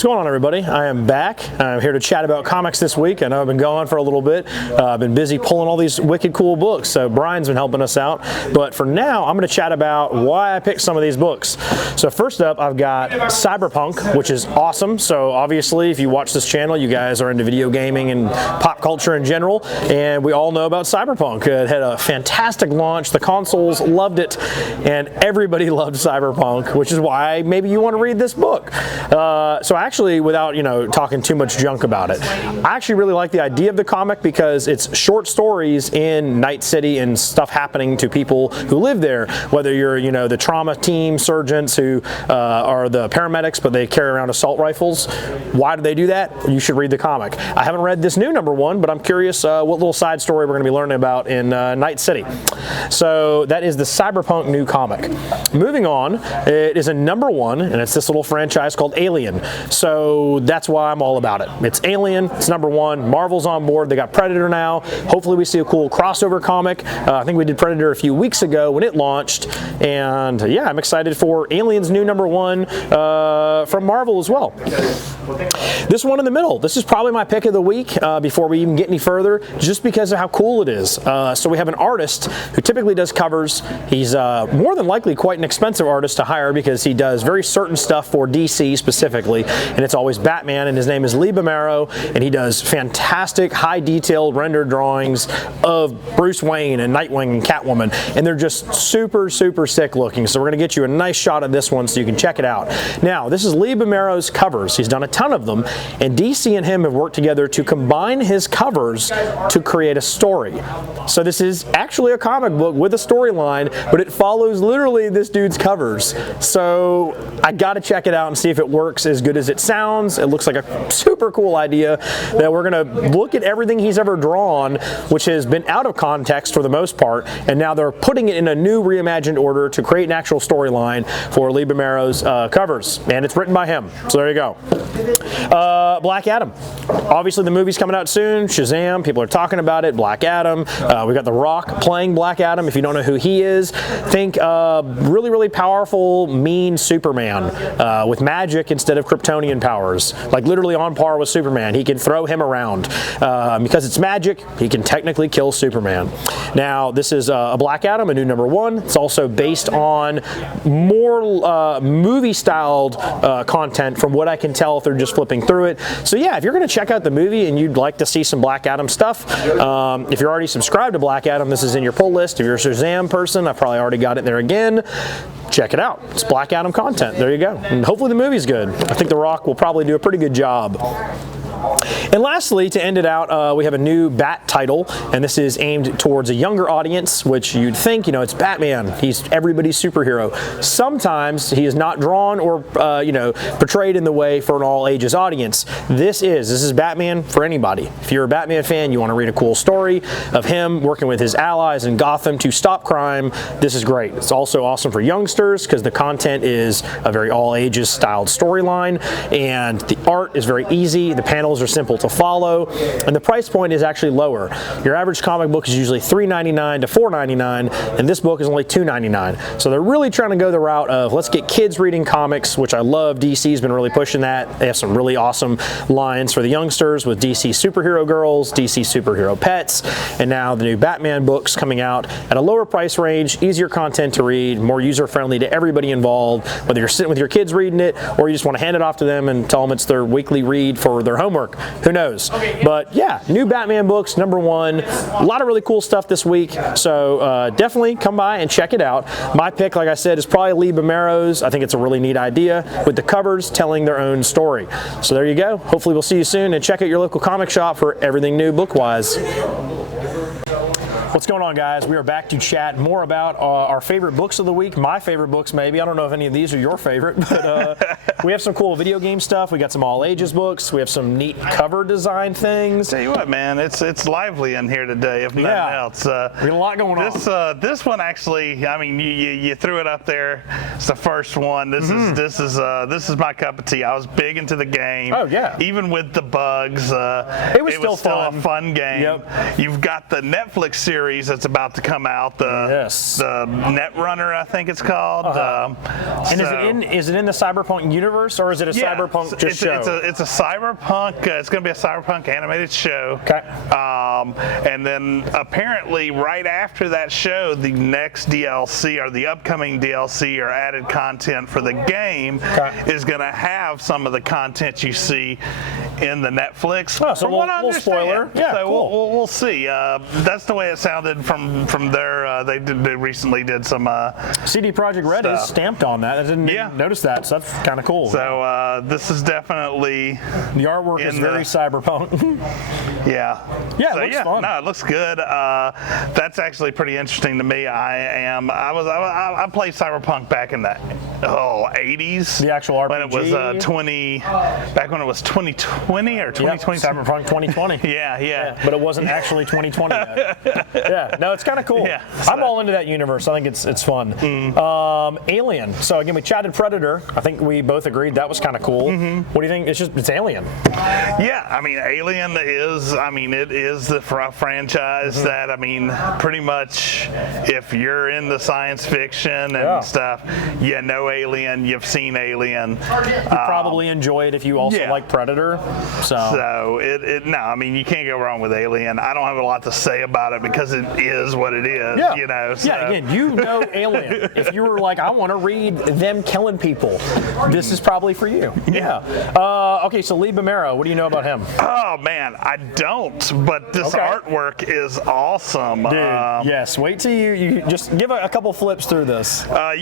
What's going on, everybody? I am back. I'm here to chat about comics this week. I know I've been gone for a little bit. I've been busy pulling all these wicked cool books, so Brian's been helping us out. But for now, I'm going to chat about why I picked some of these books. So first up, I've got Cyberpunk, which is awesome. So obviously, if you watch this channel, you guys are into video gaming and pop culture in general, and we all know about Cyberpunk. It had a fantastic launch. The consoles loved it, and everybody loved Cyberpunk, which is why maybe you want to read this book. So actually, without talking too much junk about it, I actually really like the idea of the comic because it's short stories in Night City and stuff happening to people who live there. Whether you're the trauma team surgeons who are the paramedics, but they carry around assault rifles. Why do they do that? You should read the comic. I haven't read this new #1, but I'm curious what little side story we're going to be learning about in Night City. So that is the Cyberpunk new comic. Moving on, it is a #1, and it's this little franchise called Alien. So that's why I'm all about it. It's Alien, it's #1, Marvel's on board, they got Predator now. Hopefully we see a cool crossover comic. I think we did Predator a few weeks ago when it launched, and yeah, I'm excited for Alien's new #1 from Marvel as well. This one in the middle, this is probably my pick of the week before we even get any further, just because of how cool it is. So we have an artist who typically does covers. He's more than likely quite an expensive artist to hire because he does very certain stuff for DC specifically, and it's always Batman, and his name is Lee Bamero, and he does fantastic high detailed rendered drawings of Bruce Wayne and Nightwing and Catwoman, and they're just super sick looking. So we're going to get you a nice shot of this one so you can check it out. Now, this is Lee Bamero's covers. He's done a ton of them, and DC and him have worked together to combine his covers to create a story. So this is actually a comic book with a storyline, but it follows literally this dude's covers. So I gotta check it out and see if it works as good as it sounds. It looks like a super cool idea that we're gonna look at everything he's ever drawn, which has been out of context for the most part, and now they're putting it in a new reimagined order to create an actual storyline for Lee Bamero's covers, and it's written by him. So there you go. Black Adam. Obviously the movie's coming out soon. Shazam, people are talking about it. Black Adam. We got The Rock playing Black Adam. If you don't know who he is, think really powerful, mean Superman with magic instead of Kryptonian powers. Like literally on par with Superman. He can throw him around. Because it's magic, he can technically kill Superman. Now, this is a Black Adam, a new #1. It's also based on more movie-styled content from what I can tell if they're just flipping through it. So yeah, if you're going to check out the movie and you'd like to see some Black Adam stuff, if you're already subscribed to Black Adam, this is in your pull list. If you're a Shazam person, I've probably already got it there again. Check it out. It's Black Adam content. There you go. And hopefully the movie's good. I think The Rock will probably do a pretty good job. And lastly, to end it out, we have a new Bat title, and this is aimed towards a younger audience, which you'd think, it's Batman. He's everybody's superhero. Sometimes he is not drawn or, portrayed in the way for an all-ages audience. This is Batman for anybody. If you're a Batman fan, you want to read a cool story of him working with his allies in Gotham to stop crime, this is great. It's also awesome for youngsters because the content is a very all-ages styled storyline, and the art is very easy. The panels are simple to follow, and the price point is actually lower. Your average comic book is usually $3.99 to $4.99, and this book is only $2.99. So they're really trying to go the route of let's get kids reading comics, which I love. DC's been really pushing that. They have some really awesome lines for the youngsters with DC Superhero Girls, DC Superhero Pets, and now the new Batman books coming out at a lower price range, easier content to read, more user-friendly to everybody involved, whether you're sitting with your kids reading it or you just want to hand it off to them and tell them it's their weekly read for their homework. Who knows? But yeah, new Batman books, #1. A lot of really cool stuff this week. So definitely come by and check it out. My pick, like I said, is probably Lee Bamero's. I think it's a really neat idea with the covers telling their own story. So there you go. Hopefully we'll see you soon, and check out your local comic shop for everything new book-wise. What's going on, guys? We are back to chat more about our favorite books of the week. My favorite books, maybe. I don't know if any of these are your favorite, but we have some cool video game stuff. We got some all ages books. We have some neat cover design things. Tell you what, man, it's lively in here today, if nothing else. We got a lot going on. This one actually, I mean, you threw it up there. It's the first one. This is my cup of tea. I was big into the game. Oh yeah. Even with the bugs, it was still a fun game. Yep. You've got the Netflix series series that's about to come out. The Netrunner, I think it's called. And is it in the Cyberpunk universe, or is it a Cyberpunk show? It's a Cyberpunk. It's going to be a Cyberpunk animated show. Okay. And then apparently right after that show, the next DLC or the upcoming DLC or added content for the game is going to have some of the content you see in the Netflix. Oh, so we'll spoiler. Yeah, so cool. we'll see. That's the way it sounded from their. They recently did some. CD Projekt Red is stamped on that. I didn't notice that, so that's kind of cool. So this is definitely the artwork is very cyberpunk. Yeah, it looks fun. No, it looks good. That's actually pretty interesting to me. I played Cyberpunk back in the 80s. The actual RPG. When it was back when it was 2020 or 2020. Yep, Cyberpunk 2020. Yeah. But it wasn't actually 2020 yet. No, it's kind of cool. Yeah, I'm all into that universe. I think it's fun. Alien. So again, we chatted Predator. I think we both agreed that was kind of cool. What do you think? It's Alien. Yeah, I mean, Alien is. I mean, it is the franchise that. I mean, pretty much, if you're into science fiction and stuff, you know Alien. You've seen Alien. You probably enjoy it if you also like Predator. So no, I mean, you can't go wrong with Alien. I don't have a lot to say about it because it is what it is. Yeah. You know. So. Yeah. Again, you know Alien. If you were like, I want to read them killing people, this is probably for you. Yeah. Okay. So Lee Bomero, what do you know about him? Oh man, I don't. But this artwork is awesome. Dude, yes. Wait till you just give a couple flips through this. I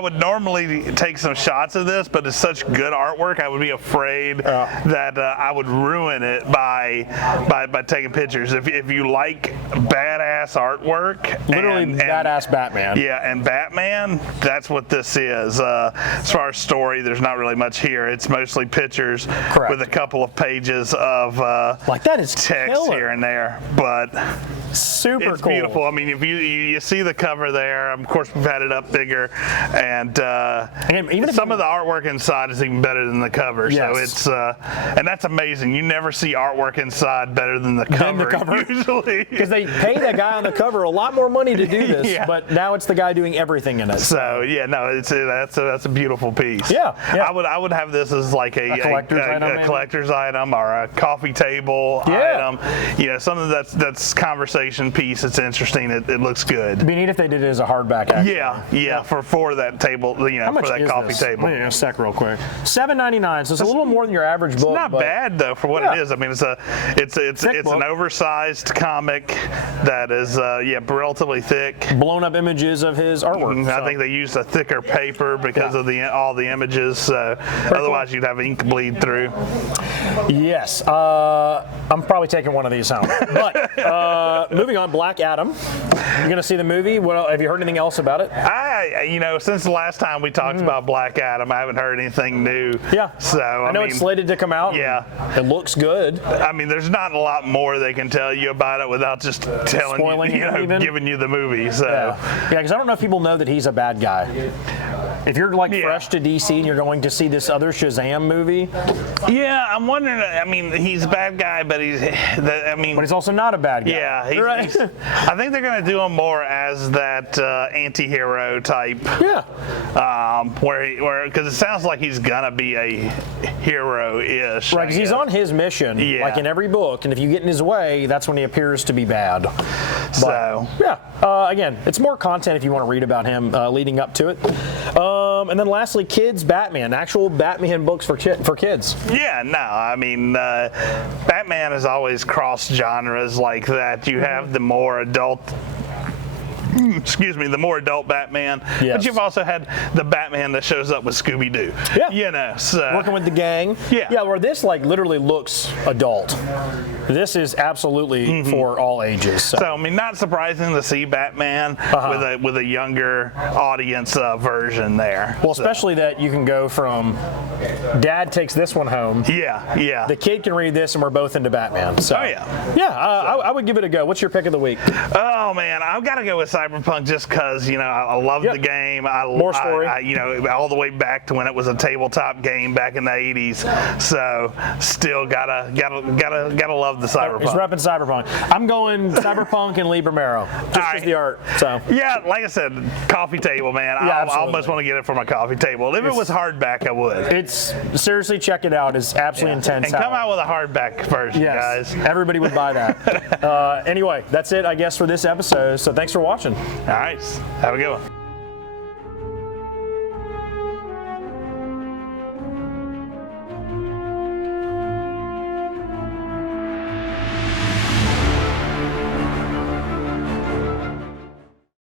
would normally take some shots of this, but it's such good artwork. I would be afraid that I would ruin it by taking pictures. If you like badass artwork, literally badass Batman. Yeah, and Batman, that's what this is. As far as story, there's not really much here. It's mostly pictures with a couple of pages of like that is text killer. Here and there, but super it's cool. Beautiful. I mean, if you see the cover there, of course we've had it up bigger, and even some of the artwork inside is even better than the cover. Yes. So it's and that's amazing. You never see artwork inside better than the cover. Usually, because they pay the guy on the cover a lot more money to do this, but now it's the guy doing everything in it. So that's a beautiful piece. Yeah. I would have this as like a collector's item or a coffee table item. You know, something that's conversation piece. It's interesting. It looks good. It'd be neat if they did it as a hardback. Actually. Yeah. For that table, for that coffee table. Let me just sec real quick. $7.99. So it's a little more than your average book. It's not bad though for what it is. I mean, it's an oversized comic that is relatively thick. Blown up images of his artwork. I think they used a thicker paper because of all the images. So otherwise, you'd have ink bleed through. Yes, I'm probably taking one of these home. But moving on, Black Adam. You're gonna see the movie. Have you heard anything else about it? Since the last time we talked about Black Adam, I haven't heard anything new. Yeah. So I know it's slated to come out. Yeah. It looks good. I mean, there's not a lot more they can tell you about it without just telling giving you the movie. So because I don't know if people know that he's a bad guy. If you're fresh to DC and you're going to see this other Shazam movie. Yeah, I'm wondering. I mean, he's a bad guy, but but he's also not a bad guy. Yeah, I think they're going to do him more as that anti-hero type. Yeah. Where because it sounds like he's gonna be a hero-ish. Right, because he's on his mission, like in every book, and if you get in his way, that's when he appears to be bad. Again, it's more content if you want to read about him leading up to it. And then lastly, Kids Batman, actual Batman books for kids. Yeah, no, I mean, Batman has always crossed genres like that. You have the more adult. The more adult Batman. Yes. But you've also had the Batman that shows up with Scooby-Doo. Yeah. You know, so. Working with the gang. Yeah, where this literally looks adult. This is absolutely for all ages. So I mean, not surprising to see Batman with a younger audience version there. Well, especially that you can go from Dad takes this one home. Yeah. The kid can read this, and we're both into Batman. So I would give it a go. What's your pick of the week? Oh man, I've got to go with Cyberpunk just because I love the game. More story. All the way back to when it was a tabletop game back in the '80s. So still gotta love love the cyberpunk. He's repping cyberpunk. I'm going cyberpunk and Lee Romero, just because the art. So yeah, like I said, coffee table, man. I almost want to get it for my coffee table. If it was hardback, I would. It's seriously, check it out. It's absolutely intense. And come out with a hardback version, guys. Everybody would buy that. Anyway, that's it, I guess, for this episode. So thanks for watching. All right, have a good one.